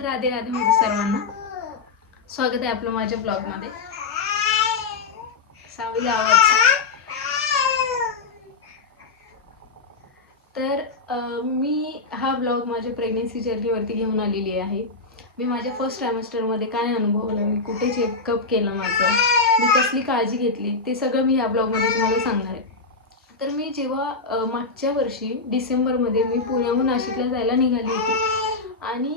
तर राधे राधे माझ्या सर्वांना स्वागत आहे आपलं माझ्या ब्लॉगमध्ये. सावली आवाज. तर मी हा ब्लॉग माझ्या प्रेग्नन्सी जर्नीवरती घेऊन आलेली आहे. मी माझ्या फर्स्ट ट्रायमेस्टरमध्ये काय अनुभवलं, मी कुठे चेकअप केलं, माझं मी कसली काळजी घेतली, ते सगळं मी ह्या ब्लॉगमध्ये तुम्हाला सांगणार आहे. तर मी जेव्हा मागच्या वर्षी डिसेंबरमध्ये मी पुण्याहून नाशिकला जायला निघाली होती आणि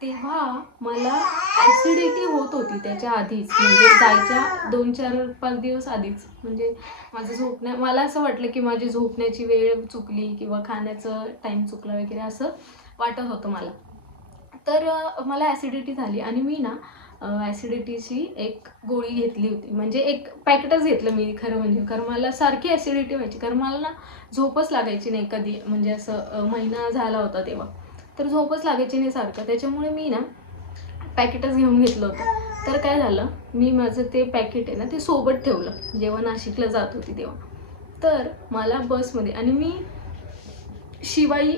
तेव्हा मला ॲसिडिटी होत होती त्याच्या आधीच, म्हणजे जायच्या 2-4-5 दिवस आधीच. म्हणजे माझं मला असं वाटलं की माझी झोपण्याची वेळ चुकली किंवा खाण्याचं टाईम चुकला वगैरे असं वाटत होतं मला. तर मला ॲसिडिटी झाली आणि मी ना ॲसिडिटीची एक गोळी घेतली होती, म्हणजे एक पॅकेटच घेतलं मी खरं म्हणजे, कारण मला सारखी ॲसिडिटी व्हायची, कारण मला ना झोपच लागायची नाही कधी, म्हणजे असं महिना झाला होता तेव्हा, तर झोपच लागायची नाही सारखं. त्याच्यामुळे मी ना पॅकेटच घेऊन घेतलं होतं. तर काय झालं, मी माझं ते पॅकेट आहे ना ते सोबत ठेवलं जेव्हा नाशिकला जात होती तेव्हा. तर मला बसमध्ये, आणि मी शिवाई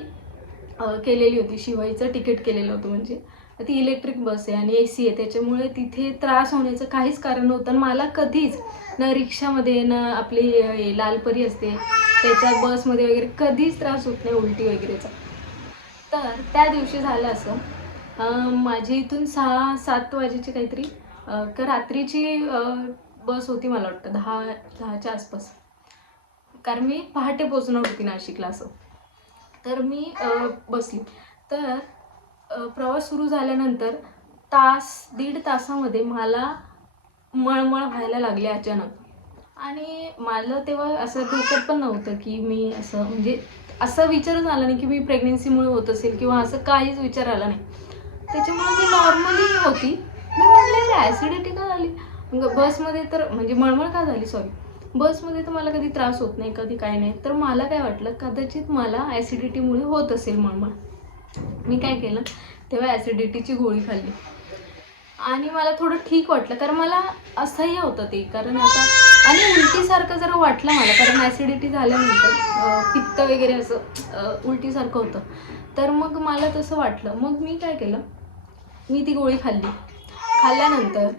केलेली होती, शिवाईचं तिकीट केलेलं होतं, म्हणजे ती इलेक्ट्रिक बस आहे आणि AC आहे, त्याच्यामुळे तिथे त्रास होण्याचं काहीच कारण नव्हतं. मला कधीच ना रिक्षामध्ये ना आपली लालपरी असते त्याच्या बसमध्ये वगैरे कधीच त्रास होत नाही उलटी वगैरेचा. तर त्या दिवशी झालं असं, माझी इथून 6-7 वाजेची काहीतरी का रात्रीची बस होती, मला वाटतं 10-10च्या आसपास, कारण मी पहाटे पोचणार होती नाशिकला असं. तर मी बसली. तर प्रवास सुरू झाल्यानंतर दीड तासामध्ये मला मळमळ व्हायला लागली अचानक. आणि मला तेव्हा असं डोक्यात पण नव्हतं की मी असं, म्हणजे असा विचारच आला नाही की मी प्रेग्नेन्सीमुळे होत असेल किंवा असं काहीच विचार आला नाही. त्याच्यामुळे मी नॉर्मली होती. मी म्हटलं ॲसिडिटी का झाली बसमध्ये, तर म्हणजे मळमळ का झाली, सॉरी, बसमध्ये तर मला कधी त्रास होत नाही, कधी काय नाही. तर मला काय वाटलं, कदाचित मला ॲसिडिटीमुळे होत असेल मळमळ. मी काय केलं, तेव्हा ॲसिडिटीची गोळी खाल्ली आणि मला थोडं ठीक वाटलं, कारण मला असह्य होतं ते, कारण आता आणि उलटीसारखं जरा वाटलं मला, कारण ॲसिडिटी झाल्यानंतर पित्त वगैरे असं उलटीसारखं होतं. तर मग मला तसं वाटलं. मग मी काय केलं, मी ती गोळी खाल्ल्यानंतर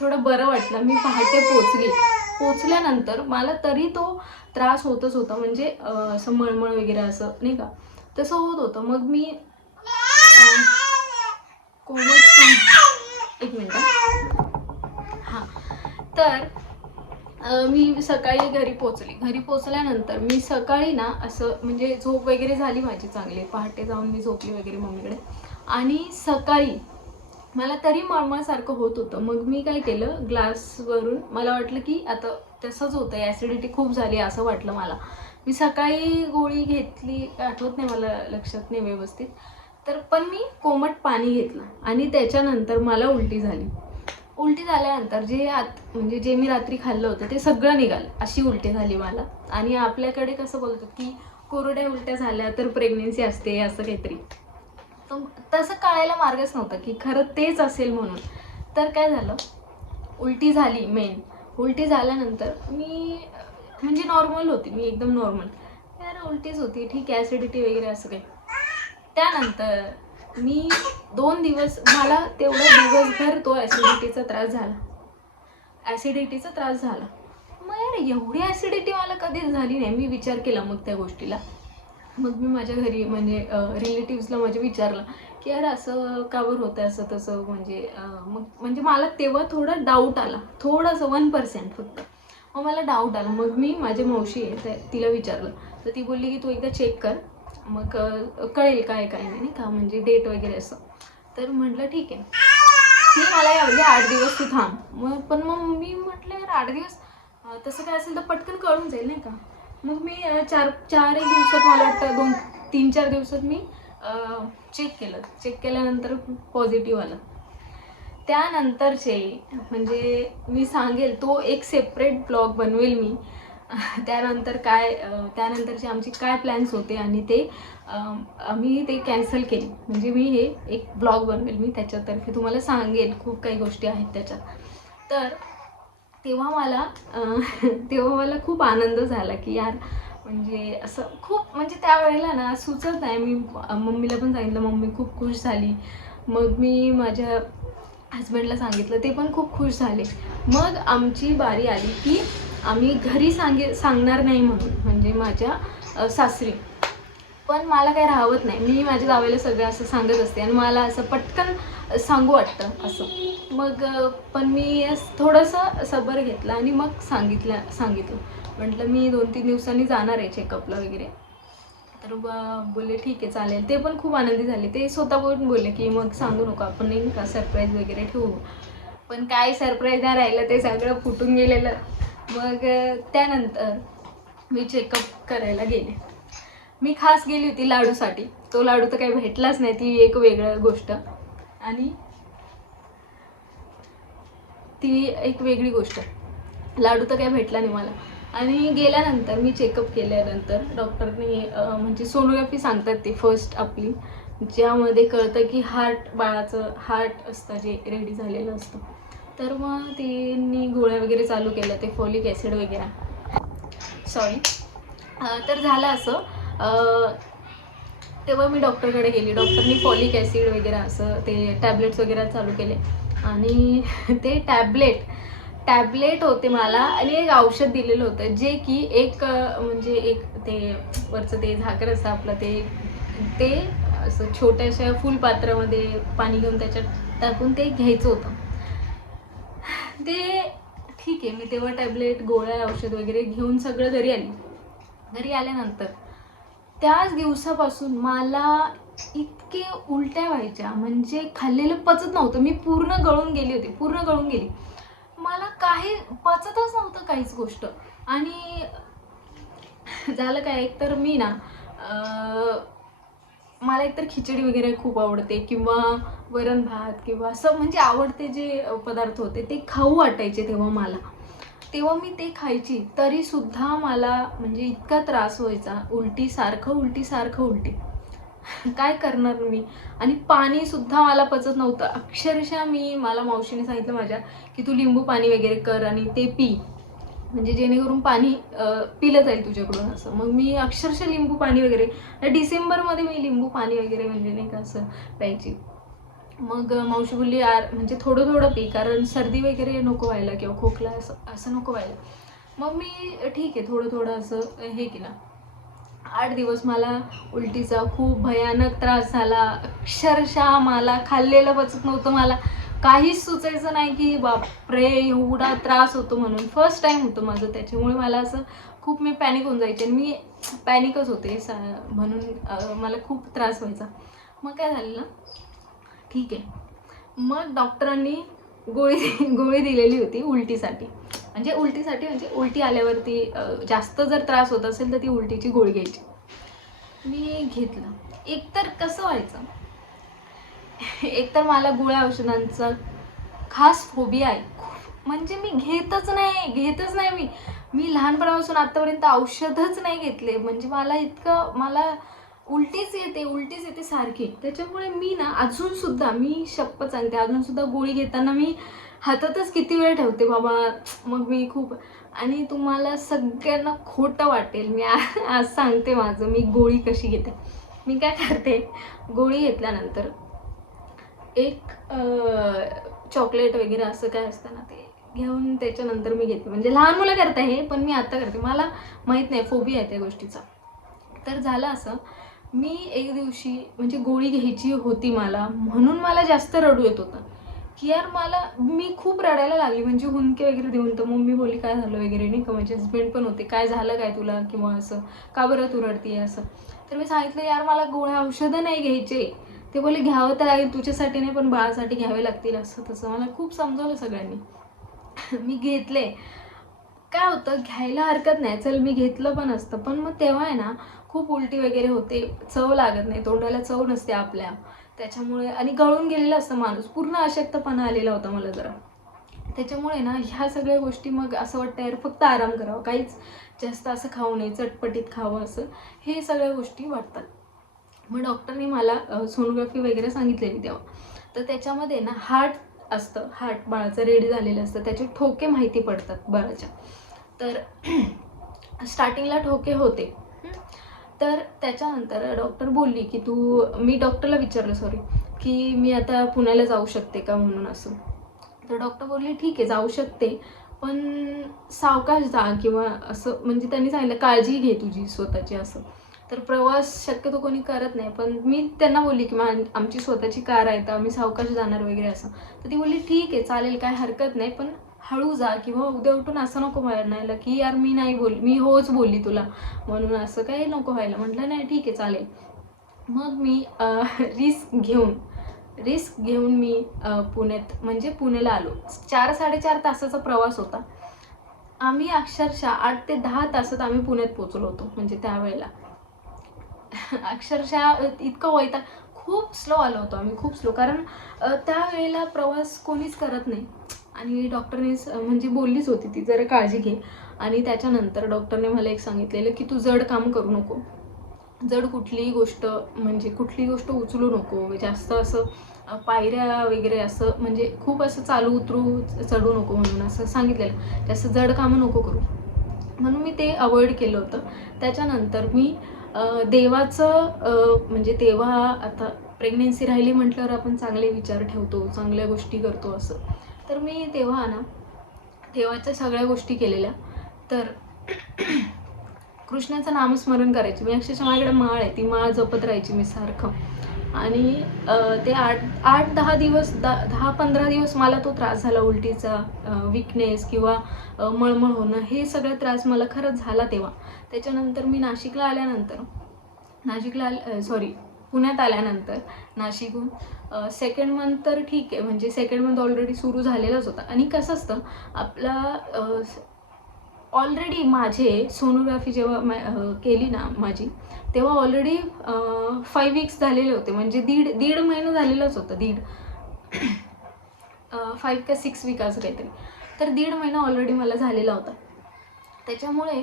थोडं बरं वाटलं. मी पहाटे पोचल्यानंतर मला तरी तो त्रास होतच होता, म्हणजे असं मळमळ वगैरे असं नाही का, तसं होत होतं. मग मी एक मिनिट. हां, तर मी सकाळी घरी पोचल्यानंतर मी सकाळी ना असं, म्हणजे झोप वगैरे झाली माझी चांगली, पहाटे जाऊन मी झोपली वगैरे मम्मीकडे, आणि सकाळी मला तरी मळमळसारखं होत होतं. मग मी काय केलं, ग्लासवरून मला वाटलं की आता तसंच होतं, ॲसिडिटी खूप झाली असं वाटलं मला. मी सकाळी गोळी घेतली, आठवत नाही मला, लक्षात नाही व्यवस्थित. तर पण मी कोमट पाणी घेतलं आणि त्याच्यानंतर मला उलटी झाली. उलटी झाल्यानंतर म्हणजे जे मी रात्री खाल्लं होतं ते सगळं निघालं, अशी उलटी झाली मला. आणि आपल्याकडे कसं बोलतात की कोरड्या उलट्या झाल्या तर प्रेग्नेन्सी असते, असं काहीतरी. तसं कळायला मार्गच नव्हता की खरं तेच असेल म्हणून. तर काय झालं, उलटी झाली. उलटी झाल्यानंतर मी म्हणजे नॉर्मल होती, मी एकदम नॉर्मल, यार उलटीच होती, ठीक आहे, ॲसिडिटी वगैरे असं काही. त्यानंतर मी 2 दिवस, मला तेवढा दिवसभर तो ॲसिडिटीचा त्रास झाला. मग यार एवढी ॲसिडिटी मला कधीच झाली नाही. मी विचार केला मग त्या गोष्टीला. मग मी माझ्या घरी, म्हणजे रिलेटिव्सला माझ्या विचारलं की यार असं का बरं होतं, असं तसं, म्हणजे मग म्हणजे मला तेव्हा थोडा डाऊट आला, थोडंसं 1% फक्त. मग मला डाऊट आला. मग मी, माझी मावशी आहे तिला विचारलं, तर ती बोलली की तू एकदा चेक कर, मग कळेल काय काय नाही का, म्हणजे डेट वगैरे असं. तर म्हटलं ठीक आहे. ती मला यावली 8 दिवस तू थांब. मग मी म्हटलं यार 8 दिवस, तसं काय असेल तर पटकन कळून जाईल नाही का. मग मी 4 एक दिवसात, मला वाटतं 3-4 दिवसात मी चेक केल्यानंतर पॉझिटिव्ह आलं. त्यानंतरचे, म्हणजे मी सांगेल तो एक सेपरेट ब्लॉग बनवेल मी. त्यानंतरचे आमचे काय प्लॅन्स होते आणि ते आम्ही ते कॅन्सल केले. म्हणजे मी हे एक ब्लॉग बनवेल मी, त्याच्यातर्फे तुम्हाला सांगेल, खूप काही गोष्टी आहेत त्याच्यात. तर तेव्हा मला खूप आनंद झाला की यार म्हणजे असं खूप, म्हणजे त्यावेळेला ना सुचत नाही. मी मम्मीला पण सांगितलं, मम्मी खूप खुश झाली. मग मी माझ्या हसबंडला सांगितलं, ते पण खूप खुश झाले. मग आमची बारी आली की आम्ही घरी सांगणार नाही म्हणून, म्हणजे माझ्या सासरी. पण मला काही राहवत नाही, मी माझ्या जावेला सगळं असं सांगत असते आणि मला असं पटकन सांगू वाटतं असं. मग पण मी थोडंसं सबर घेतला आणि मग सांगितलं म्हटलं मी 2-3 दिवसांनी जाणार आहे चेकअपला वगैरे. तर बोलले ठीक आहे चालेल. ते पण खूप आनंदी झाले. ते स्वतः पण बोलले की मग सांगू नको, आपण नाही का सरप्राईज वगैरे ठेवू. पण काय सरप्राईज नाही राहिलं, ते सगळं फुटून गेलेलं. मग त्यानंतर मी चेकअप करायला गेले. मी खास गेली होती लाडूसाठी. तो लाडू तर काही भेटलाच नाही, ती एक वेगळं गोष्ट. आणि ती एक वेगळी गोष्ट, लाडू तर काही भेटला नाही मला. आणि गेल्यानंतर मी चेकअप केल्यानंतर डॉक्टरने म्हणजे सोनोग्राफी सांगतात ते फर्स्ट आपली, ज्यामध्ये कळतं की बाळाचं हार्ट असतं जे रेडी झालेलं असतं. तर मग त्यांनी गोळ्या वगैरे चालू केल्या, ते फॉलिक ॲसिड वगैरे. सॉरी. तर झालं असं, तेव्हा मी डॉक्टरकडे गेली. डॉक्टरनी फॉलिक ॲसिड वगैरे असं ते टॅबलेट्स वगैरे चालू केले. आणि ते टॅबलेट होते मला, आणि एक औषध दिलेलं होतं जे की म्हणजे एक ते वरचं ते झाकण असतं आपलं, ते असं छोट्याशा फुलपात्रामध्ये पाणी घेऊन त्याच्यात टाकून ते घ्यायचं होतं. ते ठीक आहे, मी तेव्हा टॅबलेट, गोळ्या, औषध वगैरे घेऊन सगळं घरी आली. घरी आल्यानंतर त्याच दिवसापासून मला इतके उलट्या व्हायच्या, म्हणजे खाल्लेलं पचत नव्हतं. मी पूर्ण गळून गेली होती, पूर्ण गळून गेली. मला काही पचतच नव्हतं काहीच गोष्ट. आणि झालं काय, एकतर मी ना मला एकतर खिचडी वगैरे खूप आवडते, किंवा वरण भात, किंवा असं म्हणजे आवडते जे पदार्थ होते ते खाऊ वाटायचे तेव्हा मला. तेव्हा मी ते खायची, तरीसुद्धा मला म्हणजे इतका त्रास व्हायचा, उलटी. काय करणार मी. आणि पाणीसुद्धा मला पचत नव्हतं. अक्षरशः मला मावशीने सांगितलं माझ्या की तू लिंबू पाणी वगैरे कर आणि ते पी, म्हणजे जेणेकरून पाणी पिलं जाईल तुझ्याकडून असं. मग मी अक्षरशः लिंबू पाणी वगैरे, डिसेंबरमध्ये मी लिंबू पाणी वगैरे म्हणजे नाही का असं प्यायची. मग मावशी बोलली यार म्हणजे थोडं थोडं पी, कारण सर्दी वगैरे नको व्हायला किंवा खोकला असं नको व्हायला. मग मी ठीक आहे थोडं थोडं असं हे केलं. 8 दिवस मला उलटीचा खूप भयानक त्रास झाला. अक्षरशः मला खाल्लेलं पचत नव्हतं, मला काहीच सुचायचं नाही की बापरे एवढा त्रास होतो म्हणून. फर्स्ट टाईम होतं माझं, त्याच्यामुळे मला असं खूप मी पॅनिक होऊन जायचे, आणि मी पॅनिकच होते म्हणून मला खूप त्रास व्हायचा. मग काय झालं ना, ठीक आहे, मग डॉक्टरांनी गोळी दिलेली होती उलटीसाठी. म्हणजे उलटी आल्यावरती जास्त जर त्रास होत असेल तर ती उलटीची गोळी घ्यायची. मी घेतलं. एकतर कसं व्हायचं, एकतर मला गोळ्या औषधांचा खास फोबिया आहे, म्हणजे मी घेतच नाही. मी लहानपणापासून आत्तापर्यंत औषधच नाही घेतले. म्हणजे मला उलटीच येते सारखी. त्याच्यामुळे मी ना अजूनसुद्धा, मी शपथ सांगते, अजूनसुद्धा गोळी घेताना मी हातातच किती वेळ ठेवते बाबा. मग मी खूप, आणि तुम्हाला सगळ्यांना खोटं वाटेल, मी आज सांगते माझं मी गोळी कशी घेते. मी काय करते, गोळी घेतल्यानंतर एक चॉकलेट वगैरे असं काय असतं ना, ते घेऊन त्याच्यानंतर मी घेते. म्हणजे लहान मुलं करते हे, पण मी आता करते, मला माहीत नाही, फोबिया आहे त्या गोष्टीचा. तर झालं असं, मी एक दिवशी म्हणजे गोळी घ्यायची होती मला, म्हणून मला जास्त रडू येत होतं की यार मी खूप रडायला लागली, म्हणजे हुंदके वगैरे देऊन. तर मम्मी बोलली काय झालं वगैरे नाही का, माझे हसबंड पण होते, काय झालं काय तुला, किंवा असं का बरं तू रडतीये असं. तर मी सांगितलं यार मला गोळ्या औषधं नाही घ्यायचे. ते बोलले घ्यावं तर लागेल, तुझ्यासाठी नाही पण बाळासाठी घ्यावे लागतील, असं तसं मला खूप समजावलं सगळ्यांनी. मी घेतले. काय होतं, घ्यायला हरकत नाही, चल मी घेतलं पण असतं, पण मग तेव्हा आहे ना खूप उलटी वगैरे होते, चव लागत नाही, तोंडाला चव नसते आपल्या, त्याच्यामुळे. आणि गळून गेलेला असतं माणूस, पूर्ण अशक्तपणा आलेला होता मला जरा. त्याच्यामुळे ना ह्या सगळ्या गोष्टी, मग असं वाटतं यार फक्त आराम करावं, काहीच जास्त असं खाऊ नये, चटपटीत खावं, असं हे सगळ्या गोष्टी वाटतात. मग डॉक्टरने मला सोनोग्राफी वगैरे सांगितलेली तेव्हा. तर त्याच्यामध्ये ना हार्ट बाळाचं रेडी झालेलं असतं, त्याचे ठोके माहिती पडतात बाळाच्या. तर स्टार्टिंगला ठोके होते. तर त्याच्यानंतर डॉक्टर बोलली की मी डॉक्टरला विचारलं की मी आता पुण्याला जाऊ शकते का म्हणून असं. तर डॉक्टर बोलले ठीक आहे जाऊ शकते, पण सावकाश जा किंवा असं, म्हणजे त्यांनी सांगितलं काळजी घे तुझी स्वतःची असं. तर प्रवास शक्यतो कोणी करत नाही, पण मी त्यांना बोलली की आमची स्वतःची कार आहे तर आम्ही सावकाश जाणार वगैरे असं. तर ती बोलली ठीक आहे चालेल काय हरकत नाही, पण हळू जा किंवा उद्या उठून असं नको म्हणायला की यार मी होच बोलली तुला म्हणून, असं काही नको व्हायला. म्हटलं नाही ठीक आहे चालेल. मग मी रिस्क घेऊन मी पुण्याला आलो. 4-4.5 तासाचा प्रवास होता. आम्ही अक्षरशः 8 ते 10 तासात आम्ही पुण्यात पोचलो होतो. म्हणजे त्यावेळेला अक्षरशः इतकं वैताग, खूप स्लो आलो होतो आम्ही, खूप स्लो. कारण त्यावेळेला प्रवास कोणीच करत नाही आणि डॉक्टरने म्हणजे बोललीच होती ती जरा काळजी घे. आणि त्याच्यानंतर डॉक्टरने मला एक सांगितलेलं की तू जड काम करू नको, जड कुठलीही गोष्ट उचलू नको, जास्त असं पायऱ्या वगैरे असं म्हणजे खूप असं चालू उतरू चढू नको म्हणून असं सांगितलेलं, जास्त जड कामं नको करू. म्हणून मी ते अवॉइड केलं होतं. त्याच्यानंतर मी देवाचं म्हणजे तेव्हा आता प्रेग्नेन्सी राहिली म्हटल्यावर आपण चांगले विचार ठेवतो, चांगल्या गोष्टी करतो असं. तर मी तेव्हा ना देवाच्या सगळ्या गोष्टी केलेल्या. तर कृष्णाचं नामस्मरण करायची मी, अक्षरशः माझ्याकडे माळ आहे, ती माळ जपत राहायची मी सारखं. आणि ते 8-10 दिवस 10-15 दिवस मला तो त्रास झाला उलटीचा, विकनेस किंवा मळमळ होणं, हे सगळं त्रास मला खरंच झाला तेव्हा. त्याच्यानंतर मी पुण्यात आल्यानंतर नाशिकहून सेकंड मंथ तर ठीक आहे, म्हणजे सेकंड मंथ ऑलरेडी सुरू झालेलाच होता. आणि कसं असतं आपला ऑलरेडी माझे सोनोग्राफी जेव्हा केली ना माझी, तेव्हा ऑलरेडी 5 वीक्स झालेले होते, म्हणजे दीड महिना झालेलाच होता, 5 का 6 वीक असं काहीतरी. तर 1.5 महिना ऑलरेडी मला झालेला होता. त्याच्यामुळे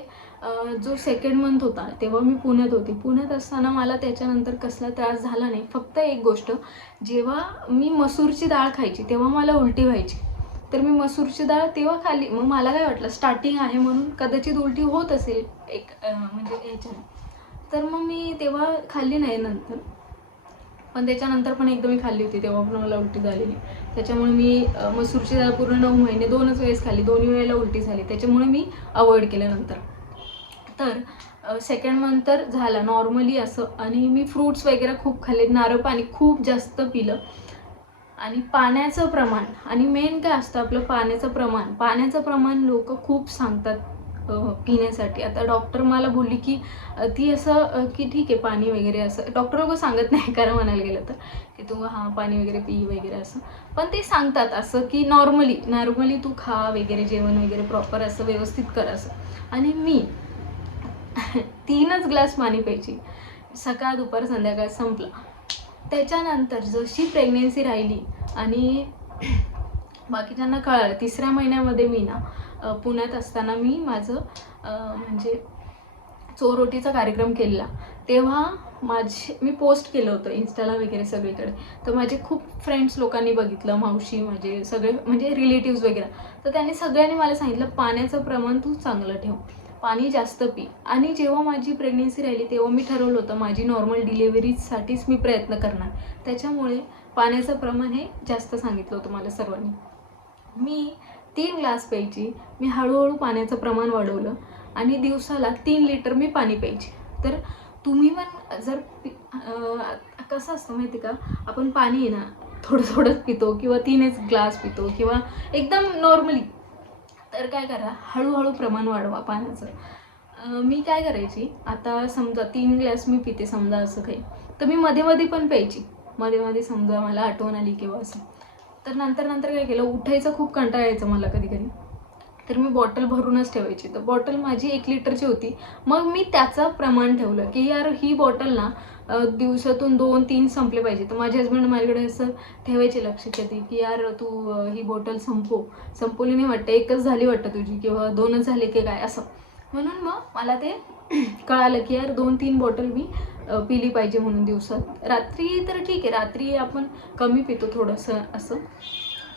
जो सेकंड मंथ होता तेव्हा मी पुण्यात होती. पुण्यात असताना मला त्याच्यानंतर कसला त्रास झाला नाही. फक्त एक गोष्ट, जेव्हा मी मसूरची डाळ खायची तेव्हा मला उलटी व्हायची. तर मी मसूरची डाळ तेव्हा खाल्ली. मग मला काय वाटलं स्टार्टिंग आहे म्हणून कदाचित उलटी होत असेल म्हणजे याच्याने. तर मग मी तेव्हा खाल्ली नाही नंतर, पण त्याच्यानंतर पण एकदा मी खाल्ली होती तेव्हा पण मला उलटी झालेली. त्याच्यामुळे मी मसूरची डाळ पूर्ण 9 महिने 2च वेळेस खाल्ली, 2 वेळेला उलटी झाली. त्याच्यामुळे मी अवॉइड केलं नंतर. तर सेकंड मंथ तर झाला नॉर्मली असं. आणि मी फ्रूट्स वगैरे खूप खाल्ले, नारळ पाणी खूप जास्त पिलं. आणि पाण्याचं प्रमाण, आणि मेन काय असतं आपलं पाण्याचं प्रमाण लोक खूप सांगतात पिण्यासाठी. आता डॉक्टर मला बोलली की ती असं की ठीक आहे पाणी वगैरे असं, डॉक्टर लोक सांगत नाही कारण म्हणायला गेलं तर की तू पाणी वगैरे पी वगैरे असं, पण ते सांगतात असं की नॉर्मली तू खा वगैरे, जेवण वगैरे प्रॉपर असं व्यवस्थित कर असं. आणि मी 3च ग्लास पाणी प्यायची, सकाळ दुपार संध्याकाळ, संपलं. त्याच्यानंतर जशी प्रेग्नेन्सी राहिली आणि बाकीच्यांना कळालं, 3ऱ्या महिन्यामध्ये मी ना पुण्यात असताना मी माझं म्हणजे चोरोटीचा कार्यक्रम केला. तेव्हा मी पोस्ट केलं होतं इंस्टाला वगैरे सगळीकडे. तर माझे खूप फ्रेंड्स लोकांनी बघितलं, मावशी, माझे सगळे म्हणजे रिलेटिव्स वगैरे. तर त्यांनी सगळ्यांनी मला सांगितलं पाण्याचं प्रमाण तू चांगलं ठेव, पाणी जास्त पी. आणि जेव्हा माझी प्रेग्नेन्सी राहिली तेव्हा मी ठरवलं होतं माझी नॉर्मल डिलिव्हरीसाठीच मी प्रयत्न करणार. त्याच्यामुळे पाण्याचं प्रमाण हे जास्त सांगितलं होतं मला सर्वांनी. मी 3 ग्लास प्यायची. मी हळूहळू पाण्याचं प्रमाण वाढवलं आणि दिवसाला 3 लिटर मी पाणी प्यायची. तर तुम्ही पण जर कसं असतं माहिती का, आपण पाणी आहे ना थोडंच पितो किंवा 3च ग्लास पितो किंवा एकदम नॉर्मली, तर काय करा हळूहळू प्रमाण वाढवा पाण्याचं. मी काय करायची, आता समजा 3 ग्लास मी पिते समजा असं काही, तर मी मध्ये पण प्यायची, मध्ये समजा मला आठवण आली किंवा असं. तर नंतर काय केलं, उठायचं खूप कंटाळा यायचं मला कधी, तर मी बॉटल भरूनच ठेवायची. तर बॉटल माझी 1 लिटरची होती. मग मी त्याचं प्रमाण ठेवलं की यार ही बॉटल ना दिवसातून 2-3 संपले पाहिजे. तर माझे हजबंड माझ्याकडे असं ठेवायचे लक्ष की यार तू ही बॉटल संपवली नाही वाटतं, 1च झाली वाटतं तुझी किंवा 2च झाले की काय असं. म्हणून मग मला ते कळालं की यार 2-3 बॉटल मी पिली पाहिजे म्हणून दिवसात. रात्री तर ठीक आहे, रात्री आपण कमी पितो थोडंसं असं,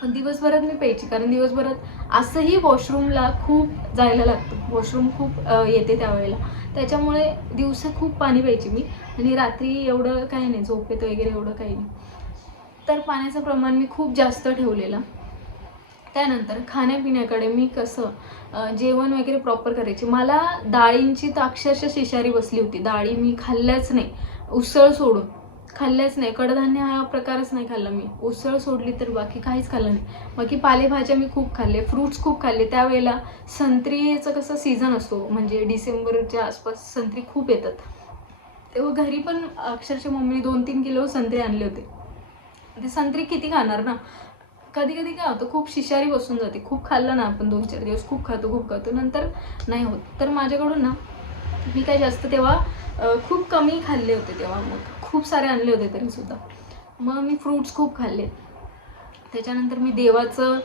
पण दिवसभरात मी प्यायची, कारण दिवसभरात असंही वॉशरूमला खूप जायला लागतं, वॉशरूम खूप येते त्यावेळेला, त्याच्यामुळे दिवसा खूप पाणी प्यायची मी. आणि रात्री एवढं काही नाही, झोपेत वगैरे एवढं काही नाही. तर पाण्याचं प्रमाण मी खूप जास्त ठेवलेलं. त्यानंतर खाण्यापिण्याकडे मी कसं जेवण वगैरे प्रॉपर करायची. मला डाळींची तर अक्षरशः शिशारी बसली होती. डाळी मी खाल्ल्याच नाही, उसळ सोडून खाल्ल्याच नाही. कडधान्य हा प्रकारच नाही खाल्ला मी. उसळ सोडली तर बाकी काहीच खाल्लं नाही. बाकी पालेभाज्या मी खूप खाल्ले, फ्रूट्स खूप खाल्ले. त्यावेळेला संत्रीचं कसं सीझन असतो, म्हणजे डिसेंबरच्या आसपास संत्री खूप येतात. तेव्हा घरी पण अक्षरशः मम्मीने 2-3 किलो संत्री आणले होते. ते संत्री किती खाणार ना. कधी कधी काय होतं, खूप शिशारी बसून जाते. खूप खाल्लं ना आपण 2-4 दिवस, खूप खातो, नंतर नाही होत. तर माझ्याकडून ना मी काय जास्त तेव्हा खूप कमी खाल्ले होते. तेव्हा मग खूप सारे आणले होते तरीसुद्धा. मग मी फ्रूट्स खूप खाल्ले. त्याच्यानंतर मी देवाचं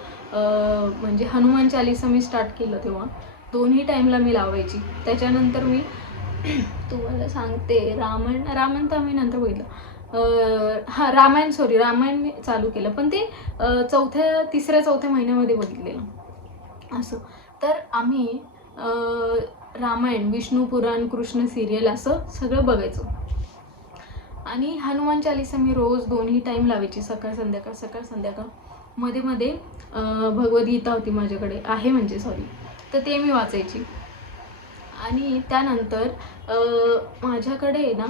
म्हणजे हनुमान चालीसा मी स्टार्ट केलं. तेव्हा 2ही टाईमला मी लावायची. त्याच्यानंतर मी तुम्हाला सांगते, रामायण तर आम्ही नंतर बघितलं. हां, रामायण मी चालू केलं, पण ते तिसऱ्या-चौथ्या महिन्यामध्ये बघितलेलं असं. तर आम्ही रामायण, विष्णू पुराण, कृष्ण सिरियल असं सगळं बघायचो. आणि हनुमान चालीसा मी रोज 2ही टाईम लावायची, सकाळ संध्याकाळ. मध्ये मध्ये भगवद्गीता होती माझ्याकडे, आहे म्हणजे सॉरी, तर ते मी वाचायची. आणि त्यानंतर माझ्याकडे ना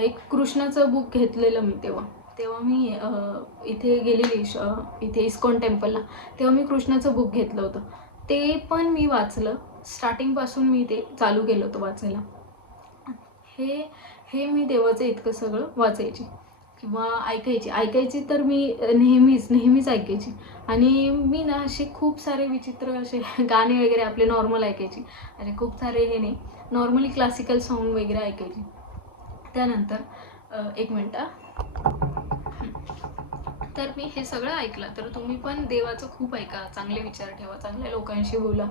एक कृष्णाचं बुक घेतलेलं मी तेव्हा मी इथे गेलेली इथे इस्कॉन टेम्पलला. तेव्हा मी कृष्णाचं बुक घेतलं होतं. ते पण मी वाचलं. स्टार्टिंगपासून मी ते चालू केलं होतं वाचायला. हे मी देवाचं इतकं सगळं वाचायची किंवा ऐकायची तर मी नेहमीच ऐकायची. आणि मी ना असे खूप सारे विचित्र असे गाणे वगैरे आपले नॉर्मल ऐकायची. असे खूप सारे हे नाही, नॉर्मली क्लासिकल सॉन्ग वगैरे ऐकायची. त्यानंतर एक मिनटं. तर मी हे सगळं ऐकलं. तर तुम्ही पण देवाचं खूप ऐका, चांगले विचार ठेवा, चांगल्या लोकांशी बोला,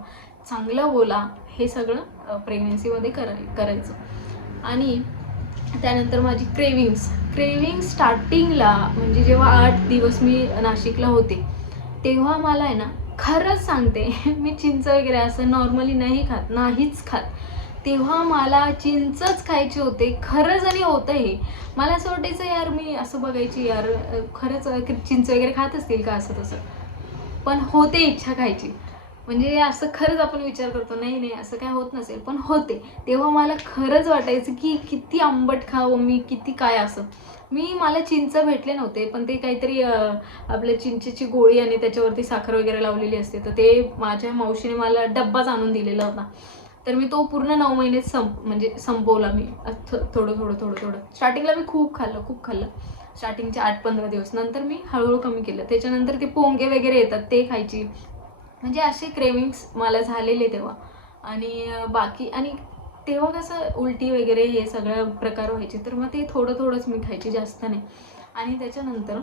चांगलं बोला. हे सगळं प्रेग्नन्सीमध्ये करायचं. आणि त्यानंतर माझी क्रेविंग स्टार्टिंगला, म्हणजे जेव्हा 8 दिवस मी नाशिकला होते, तेव्हा मला आहे ना, खरंच सांगते मी चिंच वगैरे असं नॉर्मली नाहीच खात. तेव्हा मला चिंचच खायचे होते खरंच. आणि होतं हे, मला असं वाटायचं यार, मी असं बघायची यार, खरंच चिंच वगैरे खात असतील का असं तसं, पण होते इच्छा खायची. म्हणजे असं खरंच आपण विचार करतो, नाही असं काय होत नसेल, पण होते. तेव्हा मला खरंच वाटायचं की किती आंबट खावं मी, किती काय असं. मला चिंच भेटले नव्हते, पण ते काहीतरी आपल्या चिंचेची गोळी आणि त्याच्यावरती साखर वगैरे लावलेली असते, तर ते माझ्या मावशीने मला डब्बाच आणून दिलेला होता. तर मी तो पूर्ण 9 महिने संपवला मी, थोडं. स्टार्टिंगला मी खूप खाल्लं. स्टार्टिंगचे 8-15 दिवस. नंतर मी हळूहळू कमी केलं. त्याच्यानंतर ते पोंगे वगैरे येतात, ते खायची. म्हणजे असे क्रेविंग्स मला झालेले तेव्हा. आणि बाकी, आणि तेव्हा कसं उलटी वगैरे हे सगळं प्रकार व्हायचे, तर मग ते थोडंच मी खायची, जास्त नाही. आणि त्याच्यानंतर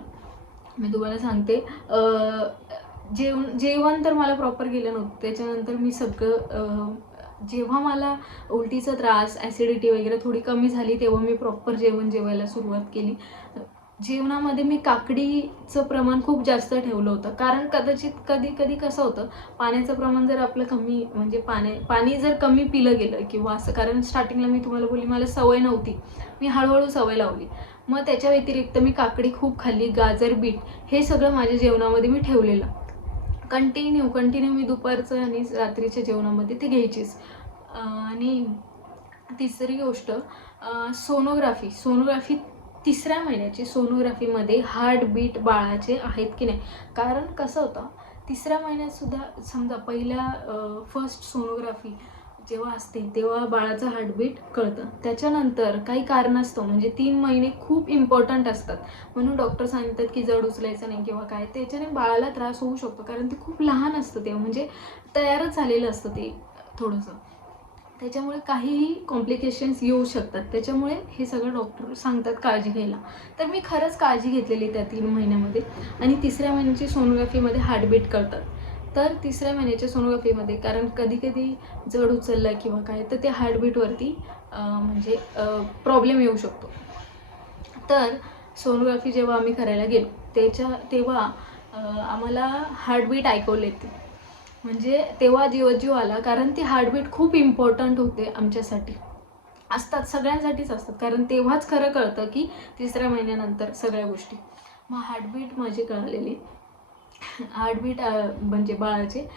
मी तुम्हाला सांगते, जेवण तर मला प्रॉपर गेलं नव्हतं. त्याच्यानंतर मी सगळं जेव्हा मला उलटीचा त्रास, ॲसिडिटी वगैरे थोडी कमी झाली, तेव्हा मी प्रॉपर जेवायला सुरुवात केली. जेवणामध्ये मी काकडीचं प्रमाण खूप जास्त ठेवलं होतं, कारण कदाचित कधी कसं होतं, पाण्याचं प्रमाण जर आपलं कमी, म्हणजे पाणी जर कमी पिलं गेलं किंवा असं, कारण स्टार्टिंगला मी तुम्हाला बोलली मला सवय नव्हती, मी हळूहळू सवय लावली. मग त्याच्या व्यतिरिक्त मी काकडी खूप खाल्ली, गाजर, बीट, हे सगळं माझ्या जेवणामध्ये मी ठेवलेलं. कंटिन्यू मी दुपारचं आणि रात्रीच्या जेवणामध्ये ते घ्यायचीच. आणि तिसरी गोष्ट, सोनोग्राफी 3ऱ्या महिन्याची सोनोग्राफीमध्ये हार्टबीट बाळाचे आहेत की नाही. कारण कसं होतं, 3ऱ्या महिन्यात सुद्धा समजा फर्स्ट सोनोग्राफी जेव्हा असते तेव्हा बाळाचं हार्टबीट कळतं. त्याच्यानंतर काही कारणास्तव, म्हणजे 3 महिने खूप इम्पॉर्टंट असतात, म्हणून डॉक्टर सांगतात की जड उचलायचं नाही किंवा काय, त्याच्याने बाळाला त्रास होऊ शकतो, कारण ते खूप लहान असतं तेव्हा, म्हणजे तयारच झालेलं असतं ते थोडंसं. त्याच्यामुळे काहीही कॉम्प्लिकेशन्स येऊ शकतात. त्याच्यामुळे हे सगळं डॉक्टर सांगतात काळजी घ्यायला. तर मी खरंच काळजी घेतलेली त्या 3 महिन्यामध्ये. आणि 3ऱ्या महिन्याची सोनोग्राफीमध्ये हार्टबीट कळतात. तर 3ऱ्या महिन्याच्या सोनोग्राफीमध्ये, कारण कधी जड उचललं किंवा काय, तर ते हार्टबीटवरती म्हणजे प्रॉब्लेम येऊ शकतो. तर सोनोग्राफी जेव्हा आम्ही करायला गेलो तेव्हा आम्हाला हार्टबीट ऐकवले ते, म्हणजे तेव्हा जीव आला, कारण ते हार्टबीट खूप इम्पॉर्टंट होते आमच्यासाठी, असतात सगळ्यांसाठीच असतात, कारण तेव्हाच खरं कळतं की 3ऱ्या महिन्यानंतर सगळ्या गोष्टी. मग हार्टबीट माझे कळालेली, हार्टबीट म्हणजे बाळाचे,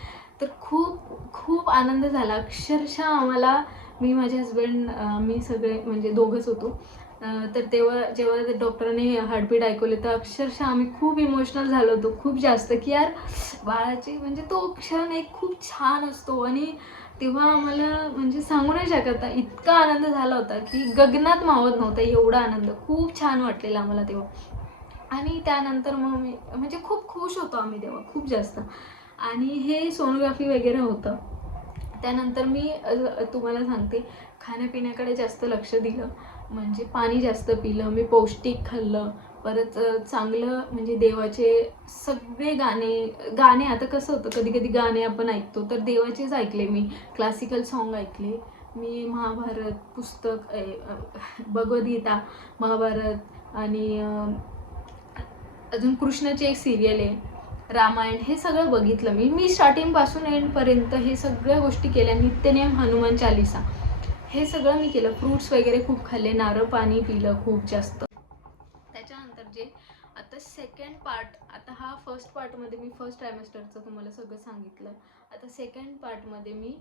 तर खूप खूप आनंद झाला अक्षरशः आम्हाला. मी, माझे हस्बंड, मी सगळे म्हणजे दोघंच होतो. तर तेव्हा जेव्हा डॉक्टरांनी हार्टबीट ऐकवले तर अक्षरशः आम्ही खूप इमोशनल झालो होतो, खूप जास्त, की यार बाळाचे म्हणजे तो क्षण एक खूप छान असतो. आणि तेव्हा आम्हाला म्हणजे सांगू नाही शकत, इतका आनंद झाला होता की गगनात मावत नव्हता, एवढा आनंद, खूप छान वाटलेला आम्हाला तेव्हा. आणि त्यानंतर मग मी म्हणजे खूप खुश होतो आम्ही तेव्हा, खूप जास्त. आणि हे सोनोग्राफी वगैरे होतं. त्यानंतर मी तुम्हाला सांगते, खाण्यापिण्याकडे जास्त लक्ष दिलं, म्हणजे पाणी जास्त पिलं, मी पौष्टिक खाल्लं, परत चांगलं म्हणजे देवाचे सगळे गाणे आता कसं होतं, कधी कधी गाणे आपण ऐकतो तर देवाचेच ऐकले मी, क्लासिकल सॉन्ग ऐकले मी, महाभारत पुस्तक, भगवद्गीता, महाभारत, आणि अजून कृष्णाची एक सिरियल आहे रामायण, हे सगळं बघितलं मी स्टार्टिंगपासून एंडपर्यंत हे सगळ्या गोष्टी केल्या. नित्यनेम, हनुमान चालिसा, हे सगळं मी केलं. फ्रूट्स वगैरे खूप खाल्ले, नारळ पाणी पिलं खूप जास्त. त्याच्यानंतर जे आता सेकंड पार्ट, आता हा फर्स्ट पार्टमध्ये मी फर्स्ट ट्रायमेस्टरचं तुम्हाला सगळं सांगितलं. आता सेकंड पार्टमध्ये मी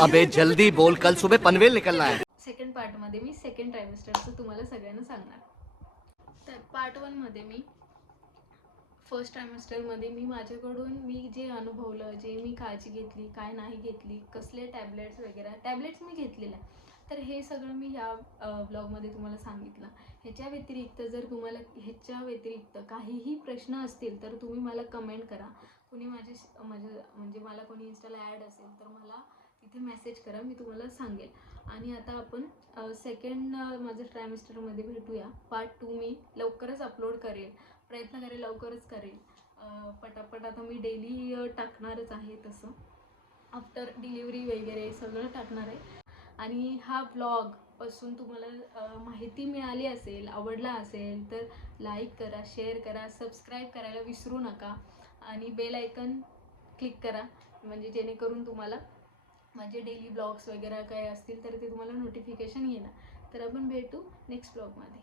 अबे जल्दी बोल, कल सुबह पनवेल निकलना है. सेकंड पार्टमध्ये मी सेकंड ट्रायमेस्टरचं तुम्हाला सगळ्यांना सांगणार. तर पार्ट 1 मध्ये मी फर्स्ट ट्रायमेस्टरमध्ये माझ्याकडून मी जे अनुभवलं, जे मी काळजी घेतली, काय नाही घेतली, कसले टॅबलेट्स वगैरे, टॅबलेट्स मी घेतलेल्या, तर हे सगळं मी ह्या ब्लॉगमध्ये तुम्हाला सांगितलं. ह्याच्या व्यतिरिक्त काहीही प्रश्न असतील तर तुम्ही मला कमेंट करा. कुणी म्हणजे मला कोणी इन्स्टाला ॲड असेल तर मला तिथे मेसेज करा, मी तुम्हाला सांगेल. आणि आता आपण सेकंड माझं ट्रायमेस्टरमध्ये भेटूया. पार्ट 2 मी लवकरच अपलोड करेल, प्रयत्न करेल, लवकरच करेल. पटापट आता मी डेली टाकणारच आहे, तसं आफ्टर डिलिव्हरी वगैरे सगळं टाकणार आहे. आणि हा ब्लॉगपासून तुम्हाला माहिती मिळाली असेल, आवडला असेल तर लाईक करा, शेअर करा, सबस्क्राईब करायला विसरू नका, आणि बेल आयकन क्लिक करा, म्हणजे जेणेकरून तुम्हाला माझे डेली ब्लॉग्स वगैरे काय असतील तर ते तुम्हाला नोटिफिकेशन येणार. तर आपण भेटू नेक्स्ट ब्लॉगमध्ये.